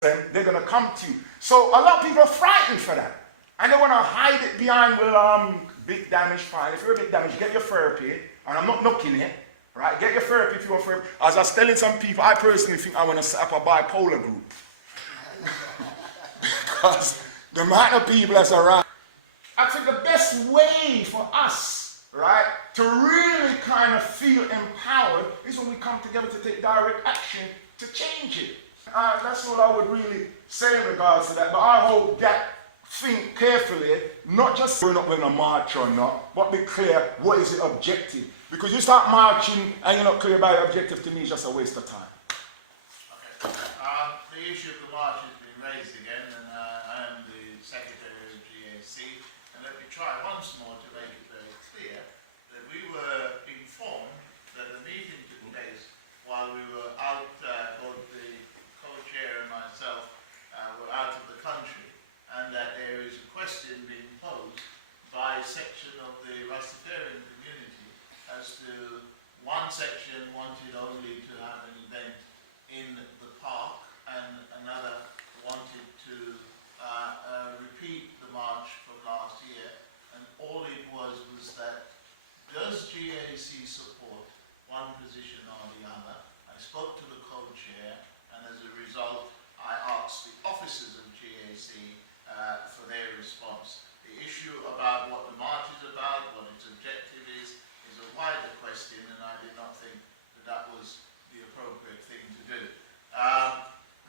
they're going to come to you. So a lot of people are frightened for that. And they want to hide it behind, well, bit damaged, fine. If you're a bit damaged, get your therapy. And I'm not knocking it, right? Get your therapy if you want therapy. As I was telling some people, I personally think I want to set up a bipolar group. Because the amount of people that's around. I think the best way for us, right, to really kind of feel empowered is when we come together to take direct action to change it. That's all I would really say in regards to that. But I hope that think carefully, not just we're not going to march or not, but be clear what is the objective. Because you start marching and you're not clear about the objective, to me is just a waste of time. Okay. The issue of the march has been raised again, and I am the Secretary of GAC, and let me try once more to make it very clear that we were informed that a meeting took place while we were out, both the co-chair and myself were out of the country, and that there is a question being posed by a section of the Rastafarian community as to one section wanted only to have an event in the park and another wanted to repeat the march from last year, and all it was that does GAC support one position or the other? I spoke to the co-chair, and as a result I asked the officers of GAC for their response. The issue about what the march is about, what its objective is a wider question, and I did not think that was the appropriate thing to do.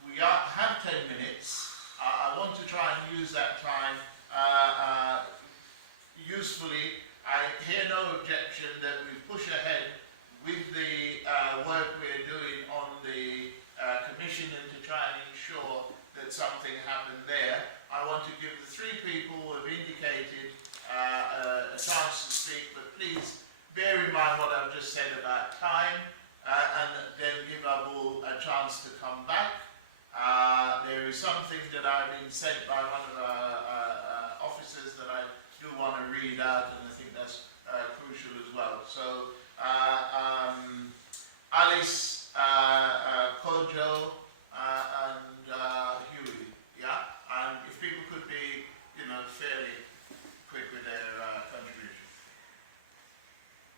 We have 10 minutes. I want to try and use that time usefully. I hear no objection that we push ahead with the work we're doing on the commission and to try and ensure that something happened there. I want to give the three people who have indicated a chance to speak, but please bear in mind what I've just said about time, and then give Abu a chance to come back. There is something that I've been sent by one of our officers that I do want to read out, and I think that's crucial as well. So, Alice, Kojo, and Huey, yeah? And if people could be, fairly quick with their contribution.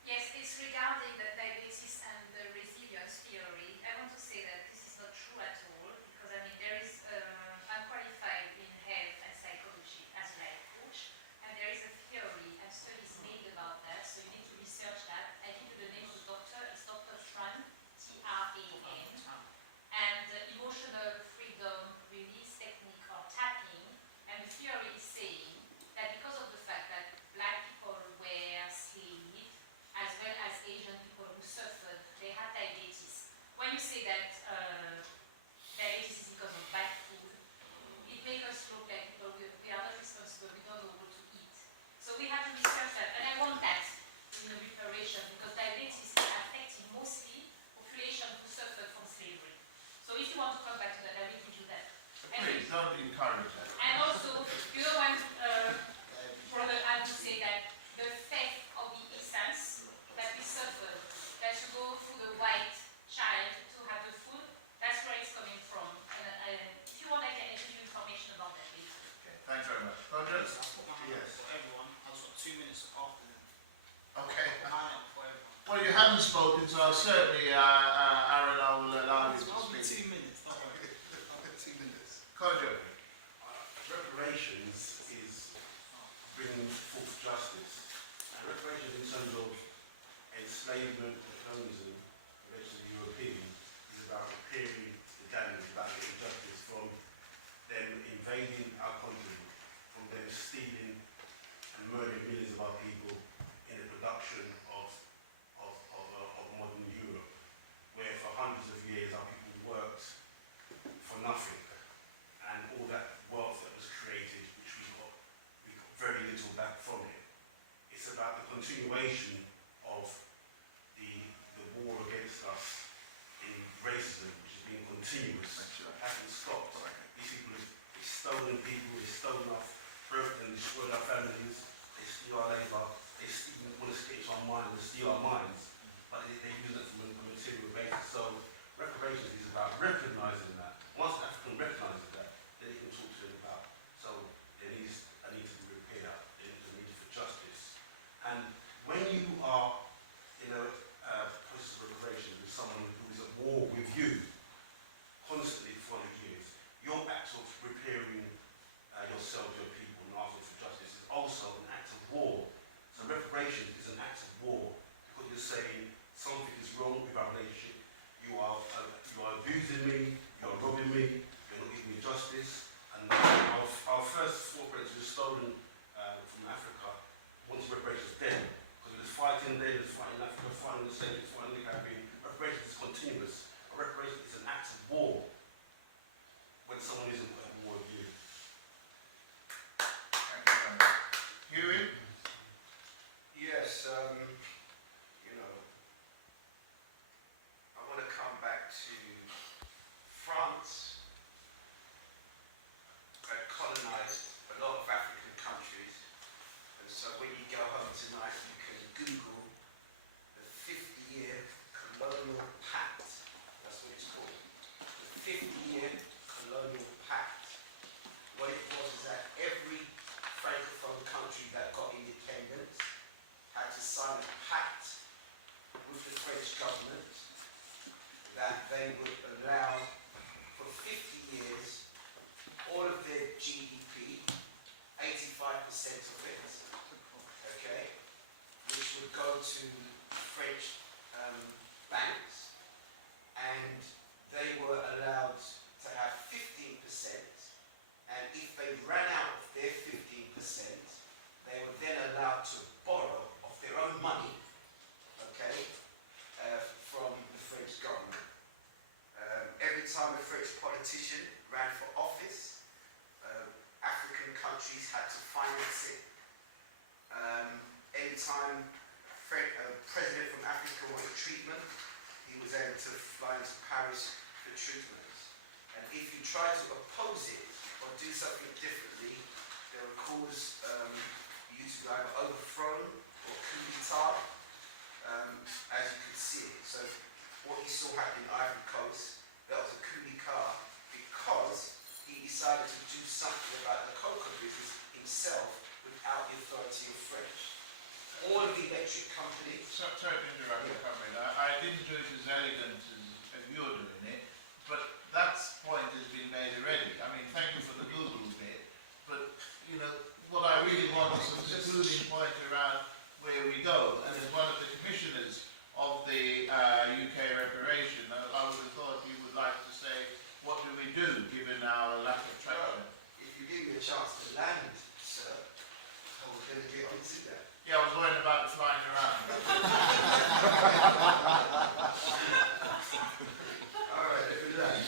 Yes, it's regarding the diabetes and the resilience theory. I want to say that this is not true at all, because there is, I'm qualified in health and psychology as a life coach, and there is a theory and studies made about that, so you need to research that. I give you the name of the doctor, it's Dr. Tran, T-R-A-N, and emotional freedom release technique or tapping, and the theory is saying that because of the fact that black people were slaves, as well as Asian people who suffered, they had diabetes. When you say that diabetes is because of bad food, it makes us look like people, we are not responsible, we don't know what to eat. So we have to research that, and I want that in the reparation, because diabetes is affecting mostly population who suffered from slavery. So if you want to come back to that, I will give you that. Please don't encourage that. And also, when Brother Abu say that the faith of the essence that we suffer, that you go through the white child to have the food, that's where it's coming from. And if you want, I can give you information about that later. Okay, thanks very much. Roger? Yes. For everyone, I've got 2 minutes after them. Okay. For everyone. Well, you haven't spoken, so certainly, Aaron, I will allow you to I'll be speak. 2 minutes. Don't worry. I've got 2 minutes. Kojo. Reparations is bringing forth justice. And reparations in terms of enslavement and colonialism, especially European, is about repairing the damage, about getting justice from them invading our continent, from them stealing and murdering millions of our people in the production of modern Europe, where for hundreds of years our people worked for nothing, and all that wealth that was created, which we got very little back from it. It's about the continuation of the war against us in racism, which has been continuous, hasn't stopped. These people have stolen people, they've stolen our birth and destroyed our families, they steal our labour, they want to sketch our minds and steal our minds, but they use it from a material basis. So reparations is about recognising that. Once African recognises someone isn't putting more view. Thank you very much. Huey? Yes, you know, I want to come back to France. Had colonized a lot of African countries, and so when you go home tonight, you can Google the 50-year colonial pact. That's what it's called. The 50-year colonial pact. What it was is that every Francophone country that got independence had to sign a pact with the French government that they would allow for 50 years all of their GDP, 85% of it, okay, which would go to French banks, and they were allowed to have 15%, and if they ran out of their 15%, they were then allowed to borrow of their own money, okay, from the French government. Every time a French politician ran for office, African countries had to finance it. Anytime a president from Africa wanted treatment, he was able to fly into Paris for treatment. And if you try to oppose it or do something differently, they will cause you to be either overthrown or coup d'etat, as you can see. So what you saw happen in Ivory Coast, that was a coup d'etat because he decided to do something about the cocoa business himself without the authority of French. All of the electric companies. Sorry to interrupt you, comrade. I didn't do it as elegant as you're doing it, but that point has been made already. I mean, thank you for the Google bit, but, you know, what I really want is some concluding point around where we go. And as one of the commissioners of the UK reparation, I would have thought you would like to say, what do we do given our lack of traction? If you give me a chance to land, sir, I was going to get onto that. Yeah, I was worried about the flying around. All right, let me land.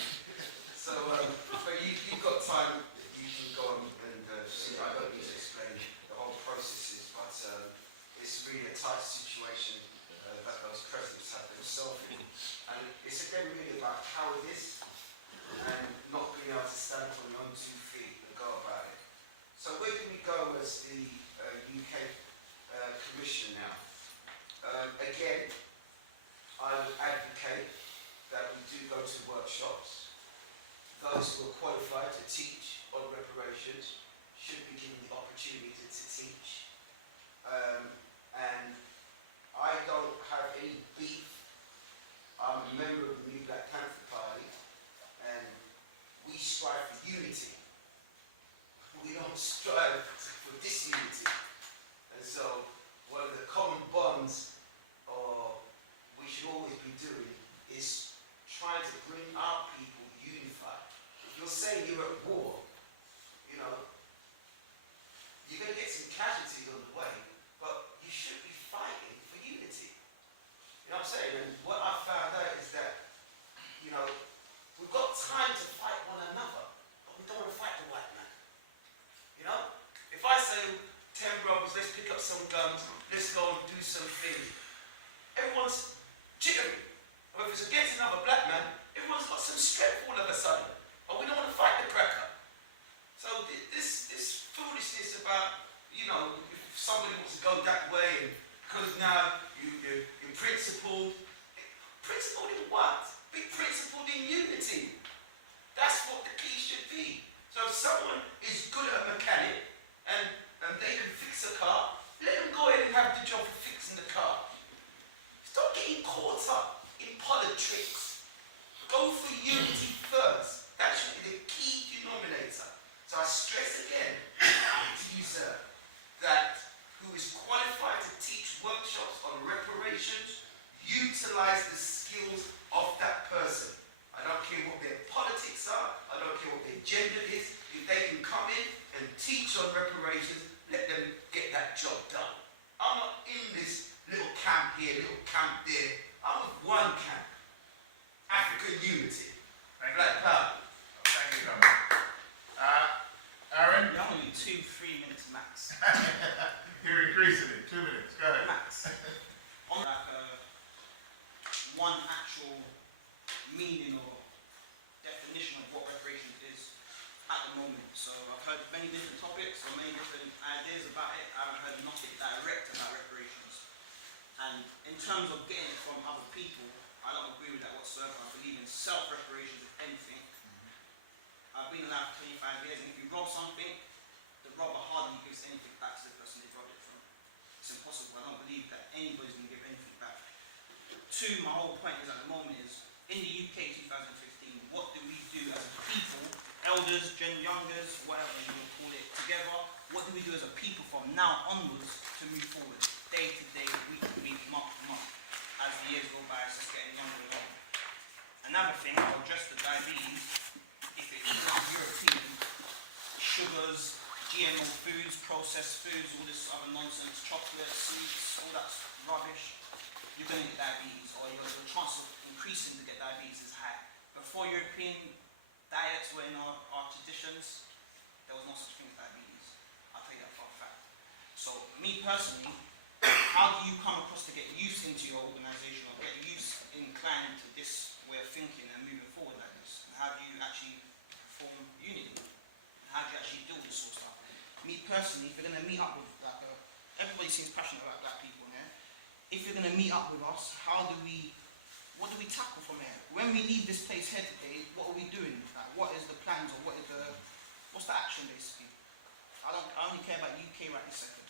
So, you've got time, you can go on and see. I don't need to explain the whole processes, but it's really a tight situation that those presidents have themselves in. And it's again really about cowardice and not being able to stand on your own 2 feet and go about it. So where do we go as the UK Commission now? Again, I would advocate that we do go to workshops. Those who are qualified to teach on reparations should be given the opportunity to teach. And I don't have any beef. I'm a member of the New Black Panther Party, and we strive for unity. We don't strive for disunity. And so, one of the common bonds we should always be doing is trying to bring our people unified. If you're saying you're at war, you know, you're going to get some casualties on the way, but you should be fighting for unity. You know what I'm saying? And what I found out is that, you know, we've got time to fight one another, but we don't want to fight the white man. You know? If I say, 10 brothers, let's pick up some guns, let's go and do something, everyone's jittery. Or if it's against another black man, everyone's got some strength all of a sudden. But we don't want to fight the cracker. So this foolishness about, you know, if somebody wants to go that way, and because now you're principled. Principled in what? Be principled in unity. That's what the key should be. So if someone is good at a mechanic and they can fix a car, let them go ahead and have the job for fixing the car. Stop getting caught up in politics. Go for unity first. That should be the key denominator. So I stress again to you, sir, that who is qualified to teach workshops on reparations, utilize the skills of that person. I don't care what their politics are, I don't care what their gender is. If they can come in and teach on reparations, let them get that job done. I'm not in this little camp here, little camp there. I'm with one camp. African unity. Thank Black you. power. Thank you very much. 2-3 minutes max. You're increasing it. 2 minutes. Go ahead. Max. On like one actual meaning or definition of what reparations is at the moment. So I've heard many different topics or many different ideas about it. I haven't heard nothing direct about reparations. And in terms of getting it from other people, I don't agree with that whatsoever. I believe in self-reparations if anything. I've been alive for 25 years, and if you rob something, the robber hardly gives anything back to the person they robbed it from. It's impossible. I don't believe that anybody's going to give anything back. Two, my whole point is at the moment is, in the UK 2015, what do we do as a people, elders, youngers, whatever you want to call it, together, what do we do as a people from now onwards to move forward, day to day, week to week, month to month, as the years go by, it's just getting younger and younger. Another thing, I'll address the diabetes. If you're eating like European, sugars, GMO foods, processed foods, all this other nonsense, chocolate, sweets, all that rubbish, you're going to get diabetes, or your chance of increasing to get diabetes is high. Before European diets were in our traditions, there was no such thing as diabetes. I'll tell you that for a fact. So, me personally, how do you come across to get used into your organisation or get used, inclined to this way of thinking and moving forward like this? And how do you actually form unity? And how do you actually do this sort of stuff? Me personally, if you're going to meet up with, like, everybody seems passionate about black people, yeah? If you're going to meet up with us, what do we tackle from here? When we leave this place here today, what are we doing? Like, what is the plans or what's the action basically? I only care about UK right this second.